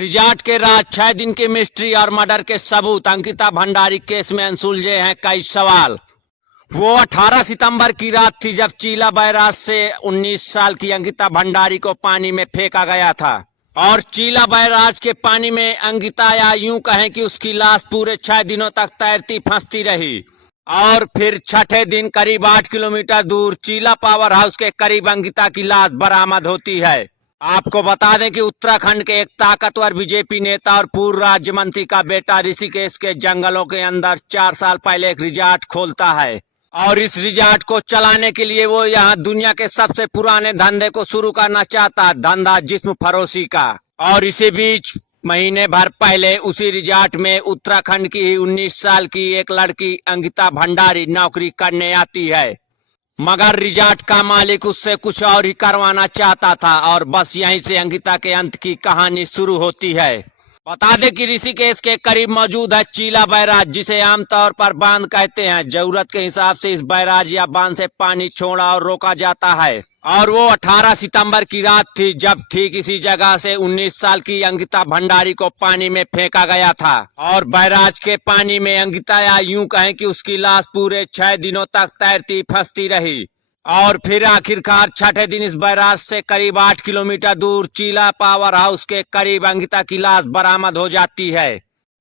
Resort के राज 6 दिन की मिस्ट्री और मर्डर के सबूत। अंकिता भंडारी केस में अनसुलझे हैं कई सवाल। वो 18 सितंबर की रात थी जब चीला बैराज से 19 साल की अंकिता भंडारी को पानी में फेंका गया था और चीला बैराज के पानी में अंकिता, या यूं कहें कि उसकी लाश पूरे 6 दिनों तक तैरती फंसती रही और फिर छठे दिन करीब 8 किलोमीटर दूर चीला पावर हाउस के करीब अंकिता की लाश बरामद होती है। आपको बता दें कि उत्तराखंड के एक ताकतवर बीजेपी नेता और पूर्व राज्य मंत्री का बेटा ऋषिकेश के जंगलों के अंदर 4 साल पहले एक रिजॉर्ट खोलता है और इस रिजॉर्ट को चलाने के लिए वो यहाँ दुनिया के सबसे पुराने धंधे को शुरू करना चाहता है, धंधा जिस्म फरोशी का। और इसी बीच महीने भर पहले उसी रिजॉर्ट में उत्तराखंड की ही 19 साल की एक लड़की अंकिता भंडारी नौकरी करने आती है, मगर रिजॉर्ट का मालिक उससे कुछ और ही करवाना चाहता था और बस यहीं से अंकिता के अंत की कहानी शुरू होती है। बता दें कि ऋषिकेश के करीब मौजूद है चीला बैराज, जिसे आमतौर पर बांध कहते हैं। जरूरत के हिसाब से इस बैराज या बांध से पानी छोड़ा और रोका जाता है और वो 18 सितंबर की रात थी जब ठीक इसी जगह से 19 साल की अंकिता भंडारी को पानी में फेंका गया था और बैराज के पानी में अंकिता, या यूं कहें कि उसकी लाश पूरे 6 दिनों तक तैरती फंसती रही और फिर आखिरकार छठे दिन इस बैराज से करीब 8 किलोमीटर दूर चीला पावर हाउस के करीब अंकिता की लाश बरामद हो जाती है।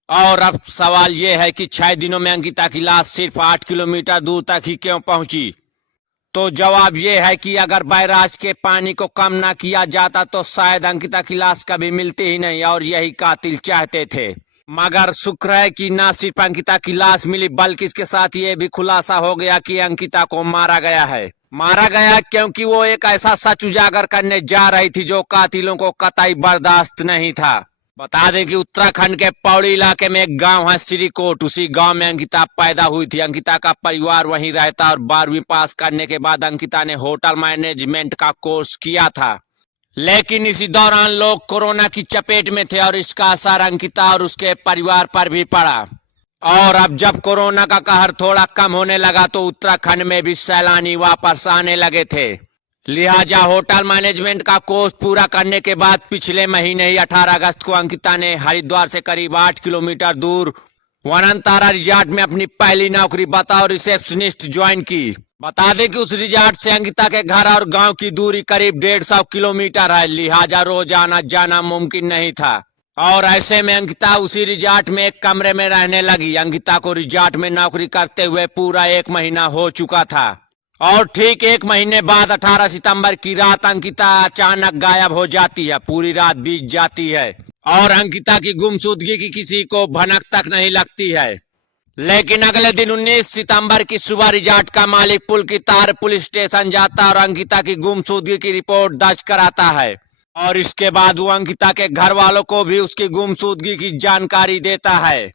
और अब सवाल ये है कि 6 दिनों में अंकिता की लाश सिर्फ 8 किलोमीटर दूर तक ही क्यों पहुंची? तो जवाब ये है कि अगर बैराज के पानी को कम ना किया जाता तो शायद अंकिता की लाश कभी मिलती ही नहीं और यही कातिल चाहते थे। मगर शुक्र है कि न सिर्फ अंकिता की लाश मिली बल्कि इसके साथ ये भी खुलासा हो गया कि अंकिता को मारा गया है। मारा गया क्योंकि वो एक ऐसा सच उजागर करने जा रही थी जो कातिलों को कतई बर्दाश्त नहीं था। बता दें कि उत्तराखंड के पौड़ी इलाके में एक गांव है श्रीकोट, उसी गांव में अंकिता पैदा हुई थी। अंकिता का परिवार वहीं रहता और 12वीं पास करने के बाद अंकिता ने होटल मैनेजमेंट का कोर्स किया था, लेकिन इसी दौरान लोग कोरोना की चपेट में थे और इसका असर अंकिता और उसके परिवार पर भी पड़ा। और अब जब कोरोना का कहर थोड़ा कम होने लगा तो उत्तराखंड में भी सैलानी वापस आने लगे थे। लिहाजा होटल मैनेजमेंट का कोर्स पूरा करने के बाद पिछले महीने ही 18 अगस्त को अंकिता ने हरिद्वार से करीब 8 किलोमीटर दूर वनतारा रिजॉर्ट में अपनी पहली नौकरी बतौर रिसेप्शनिस्ट ज्वाइन की। बता दें कि उस रिजॉर्ट से अंकिता के घर और गांव की दूरी करीब 150 किलोमीटर है, लिहाजा रोज आना जाना मुमकिन नहीं था और ऐसे में अंकिता उसी रिजॉर्ट में एक कमरे में रहने लगी। अंकिता को रिजॉर्ट में नौकरी करते हुए पूरा 1 महीना हो चुका था और ठीक 1 महीने बाद 18 सितंबर की रात अंकिता अचानक गायब हो जाती है। पूरी रात बीत जाती है और अंकिता की गुमशुदगी की किसी को भनक तक नहीं लगती है। लेकिन अगले दिन 19 सितंबर की सुबह रिजॉर्ट का मालिक पुलकित पुलिस स्टेशन जाता और अंकिता की गुमशुदगी की रिपोर्ट दर्ज कराता है और इसके बाद वो अंकिता के घर वालों को भी उसकी गुमशुदगी की जानकारी देता है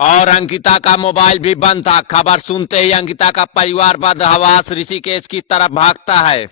और अंकिता का मोबाइल भी बंद था। खबर सुनते ही अंकिता का परिवार बदहवास ऋषिकेश की तरफ भागता है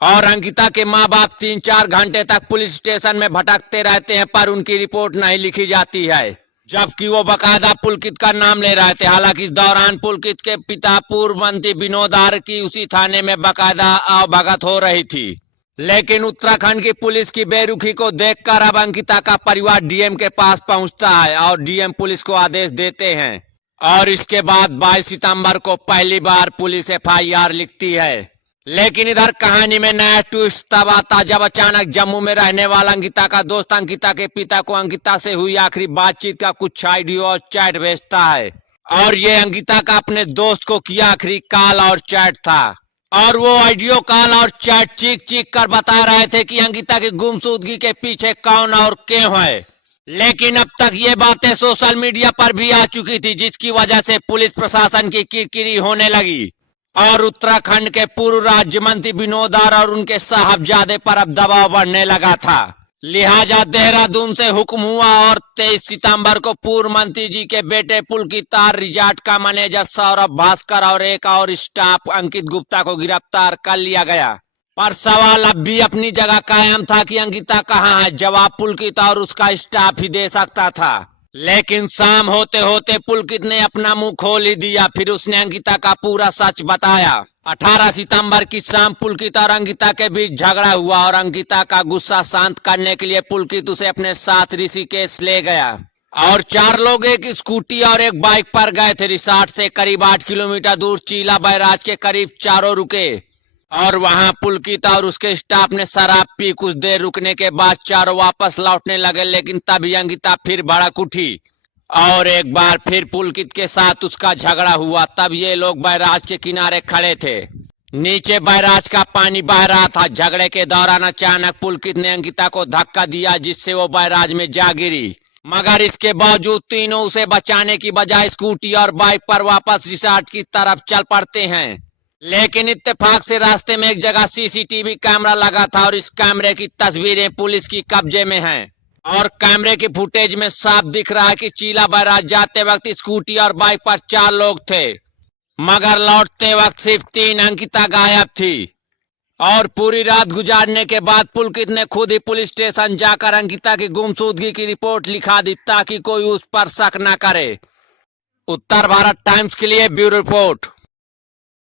और अंकिता के माँ बाप 3-4 घंटे तक पुलिस स्टेशन में भटकते रहते हैं पर उनकी रिपोर्ट नहीं लिखी जाती है, जबकि वो बकायदा पुलकित का नाम ले रहे थे। हालांकि इस दौरान पुलकित के पिता पूर्व मंत्री विनोद आर्य की उसी थाने में बकायदा अवभगत हो रही थी। लेकिन उत्तराखंड की पुलिस की बेरुखी को देखकर अब अंकिता का परिवार डीएम के पास पहुंचता है और डीएम पुलिस को आदेश देते हैं और इसके बाद 22 सितंबर को पहली बार पुलिस एफआईआर लिखती है। लेकिन इधर कहानी में नया ट्विस्ट तब आता जब अचानक जम्मू में रहने वाला अंकिता का दोस्त अंकिता के पिता को अंकिता से हुई आखिरी बातचीत का कुछ ऑडियो और चैट भेजता है और ये अंकिता का अपने दोस्त को किया आखिरी कॉल और चैट था और वो ऑडियो कॉल और चैट चीख चीख कर बता रहे थे कि अंकिता की गुमशुदगी के पीछे कौन और क्यों है। लेकिन अब तक ये बातें सोशल मीडिया पर भी आ चुकी थी, जिसकी वजह से पुलिस प्रशासन की किरकिरी होने लगी और उत्तराखंड के पूर्व राज्य मंत्री विनोद आर्य और उनके साहबजादे पर अब दबाव बढ़ने लगा था। लिहाजा देहरादून से हुक्म हुआ और 23 सितंबर को पूर्व मंत्री जी के बेटे पुलकित रिजॉर्ट का मैनेजर सौरभ भास्कर और एक और स्टाफ अंकित गुप्ता को गिरफ्तार कर लिया गया। पर सवाल अब भी अपनी जगह कायम था कि अंकिता कहाँ है। जवाब पुलकित और उसका स्टाफ ही दे सकता था, लेकिन शाम होते होते पुलकित ने अपना मुंह खोल ही दिया। फिर उसने अंकिता का पूरा सच बताया 18 सितंबर की शाम पुलकित और अंकिता के बीच झगड़ा हुआ और अंकिता का गुस्सा शांत करने के लिए पुलकित उसे अपने साथ ऋषिकेश ले गया और 4 लोग एक स्कूटी और एक बाइक पर गए थे। रिसॉर्ट से करीब 8 किलोमीटर दूर चीला बैराज के करीब चारों रुके और वहां पुलकित और उसके स्टाफ ने शराब पी। कुछ देर रुकने के बाद चारों वापस लौटने लगे, लेकिन तभी अंकिता फिर भड़क उठी और एक बार फिर पुलकित के साथ उसका झगड़ा हुआ। तब ये लोग बैराज के किनारे खड़े थे, नीचे बैराज का पानी बह रहा था। झगड़े के दौरान अचानक पुलकित ने अंकिता को धक्का दिया, जिससे वो बैराज में जा गिरी, मगर इसके बावजूद तीनों उसे बचाने की बजाय स्कूटी और बाइक पर वापस रिसॉर्ट की तरफ चल पड़ते हैं। लेकिन इत्तेफाक से रास्ते में एक जगह सीसीटीवी कैमरा लगा था और इस कैमरे की तस्वीरें पुलिस की कब्जे में हैं और कैमरे की फुटेज में साफ दिख रहा है कि चीला बैराज जाते वक्त स्कूटी और बाइक पर 4 लोग थे, मगर लौटते वक्त सिर्फ 3। अंकिता गायब थी और पूरी रात गुजारने के बाद पुलकित ने खुद ही पुलिस स्टेशन जाकर अंकिता की गुमशुदगी की रिपोर्ट लिखा दी ताकि कोई उस पर शक न करे। उत्तर भारत टाइम्स के लिए ब्यूरो रिपोर्ट।